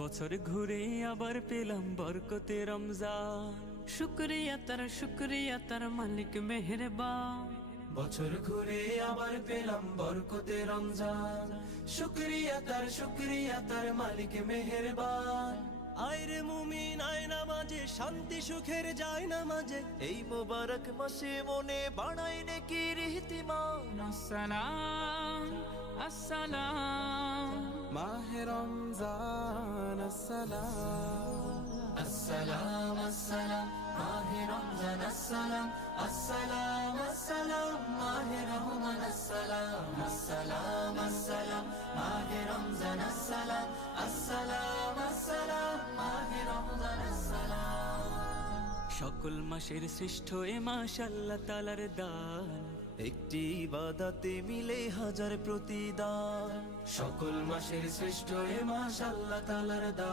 বছর ঘুরে আবার পেলাম বরকতে রমজান। শুক্রিয়া তার মালিক মেহেরবান। বছর ঘুরে আবার পেলাম বরকতে রমজান। শুক্রিয়া তার মালিক মেহেরবান। আয়রে মুমিন আয় নামাজে, শান্তি সুখের যায় নামাজে, এই মোবারক মাসে মনে বাড়াই নেকির ইহতিমাম। আসসালাম আসসালাম মাহে রমজান আসসালাম। আসসালাম আসসালাম মাহে রমজান আসসালাম। আসসালাম আসসালাম মাহে রহমান আসসালাম। আসসালাম আসসালাম মাহে রমজান আসসালাম। আসসালাম আসসালাম মাহে রমজান আসসালাম। সকল মাসের শ্রেষ্ঠ এ মাস আল্লাহ তাআলার দান, একটি ইবাদতে মিলে হাজার প্রতিদান। সকল মাসের শ্রেষ্ঠ এ মাস আল্লাহ তাআলার দান।